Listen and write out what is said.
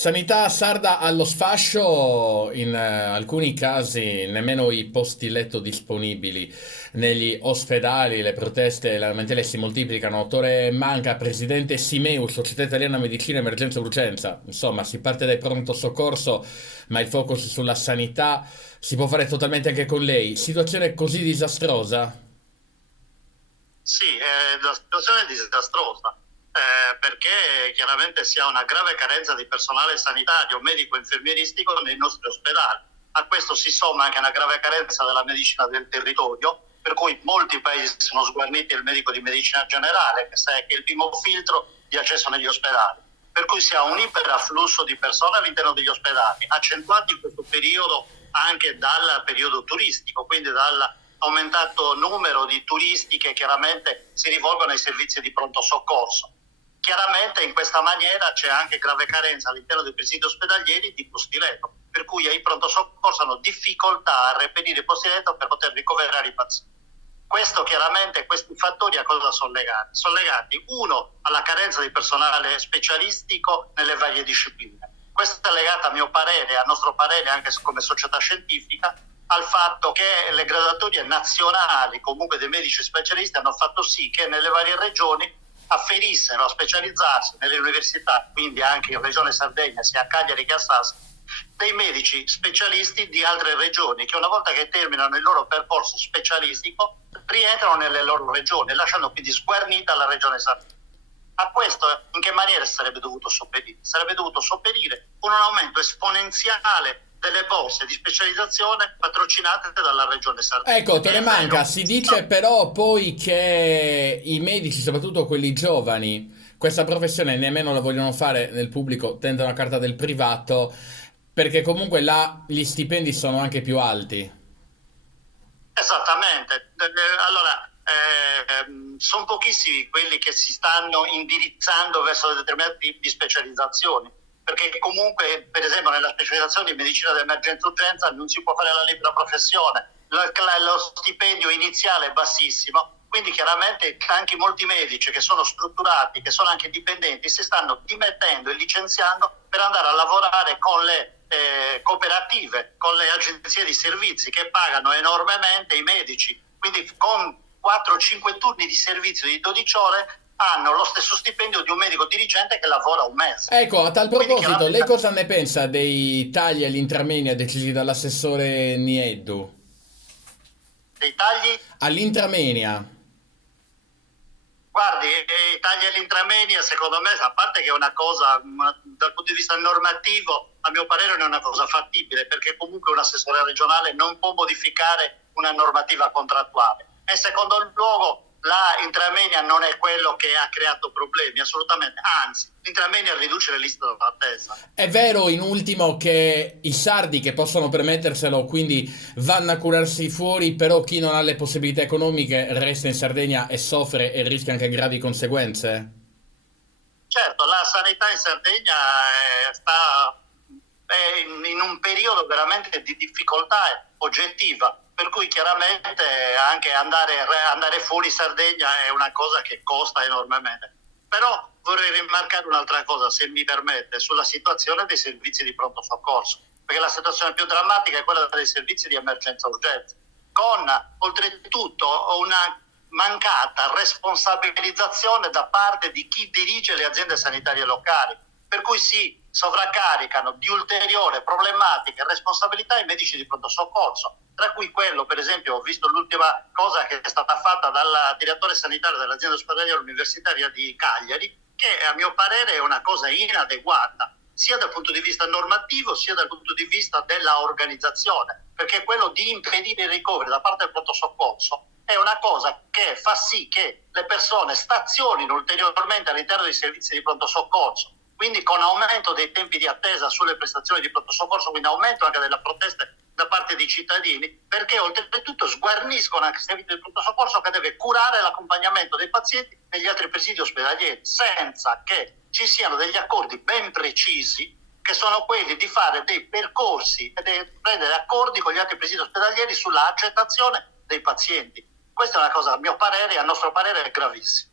Sanità sarda allo sfascio, in alcuni casi nemmeno i posti letto disponibili negli ospedali, le proteste e le lamentele si moltiplicano. Autore manca, presidente Simeu, Società Italiana Medicina Emergenza e Urgenza. Insomma, si parte dal pronto soccorso, ma il focus sulla sanità si può fare totalmente anche con lei. Situazione così disastrosa? Sì, la situazione è disastrosa, perché chiaramente si ha una grave carenza di personale sanitario, medico e infermieristico nei nostri ospedali. A questo si somma anche una grave carenza della medicina del territorio, per cui molti paesi sono sguarniti il medico di medicina generale, che è il primo filtro di accesso negli ospedali. Per cui si ha un iperafflusso di persone all'interno degli ospedali, accentuati in questo periodo anche dal periodo turistico, quindi dal aumentato numero di turisti che chiaramente si rivolgono ai servizi di pronto soccorso. Chiaramente in questa maniera c'è anche grave carenza all'interno dei presidi ospedalieri di posti letto, per cui i pronto soccorso hanno difficoltà a reperire i posti letto per poter ricoverare i pazienti. Questo chiaramente, questi fattori a cosa sono legati? Sono legati, uno, alla carenza di personale specialistico nelle varie discipline. Questo è legato a mio parere, a nostro parere anche come società scientifica, al fatto che le graduatorie nazionali, comunque dei medici specialisti, hanno fatto sì che nelle varie regioni afferissero a specializzarsi nelle università, quindi anche in Regione Sardegna, sia a Cagliari che a Sassari, dei medici specialisti di altre regioni che una volta che terminano il loro percorso specialistico rientrano nelle loro regioni, lasciando quindi sguarnita la Regione Sardegna. A questo in che maniera sarebbe dovuto sopperire? Sarebbe dovuto sopperire con un aumento esponenziale delle borse di specializzazione patrocinate dalla Regione Sardegna. Ecco, te ne manca. Si dice però poi che i medici, soprattutto quelli giovani, questa professione nemmeno la vogliono fare nel pubblico, tendono a carta del privato, perché comunque là gli stipendi sono anche più alti. Esattamente. Allora, sono pochissimi quelli che si stanno indirizzando verso determinati tipi di specializzazioni, perché comunque, per esempio, nella specializzazione di medicina d'emergenza e urgenza non si può fare la libera professione, lo stipendio iniziale è bassissimo, quindi chiaramente anche molti medici che sono strutturati, che sono anche dipendenti, si stanno dimettendo e licenziando per andare a lavorare con le cooperative, con le agenzie di servizi che pagano enormemente i medici, quindi con 4-5 turni di servizio di 12 ore hanno lo stesso stipendio di un medico dirigente che lavora un mese. Ecco, a tal Quindi proposito, lei chiaramente cosa ne pensa dei tagli all'Intramoenia decisi dall'assessore Nieddu? dei tagli. All'Intramoenia? Guardi, i tagli all'intramenia secondo me, a parte che è una cosa, dal punto di vista normativo, a mio parere non è una cosa fattibile, perché comunque un assessore regionale non può modificare una normativa contrattuale. E secondo luogo la intramenia non è quello che ha creato problemi, assolutamente, anzi, l'intramenia riduce le liste d'attesa. È vero, in ultimo, che i sardi che possono permetterselo, quindi vanno a curarsi fuori, però chi non ha le possibilità economiche resta in Sardegna e soffre e rischia anche gravi conseguenze? Certo, la sanità in Sardegna è in un periodo veramente di difficoltà oggettiva, per cui chiaramente anche andare fuori Sardegna è una cosa che costa enormemente. Però vorrei rimarcare un'altra cosa, se mi permette, sulla situazione dei servizi di pronto soccorso, perché la situazione più drammatica è quella dei servizi di emergenza urgenza, con oltretutto una mancata responsabilizzazione da parte di chi dirige le aziende sanitarie locali, per cui si sovraccaricano di ulteriore problematiche e responsabilità i medici di pronto soccorso, tra cui quello, per esempio, ho visto l'ultima cosa che è stata fatta dal direttore sanitario dell'azienda ospedaliera universitaria di Cagliari, che a mio parere è una cosa inadeguata, sia dal punto di vista normativo sia dal punto di vista della organizzazione, perché quello di impedire il ricovero da parte del pronto soccorso è una cosa che fa sì che le persone stazionino ulteriormente all'interno dei servizi di pronto soccorso, quindi con aumento dei tempi di attesa sulle prestazioni di pronto soccorso, quindi aumento anche delle proteste da parte dei cittadini, perché oltretutto sguarniscono anche il servizio di pronto soccorso che deve curare l'accompagnamento dei pazienti negli altri presidi ospedalieri, senza che ci siano degli accordi ben precisi, che sono quelli di fare dei percorsi e di prendere accordi con gli altri presidi ospedalieri sulla accettazione dei pazienti. Questa è una cosa, a mio parere e a nostro parere, è gravissima.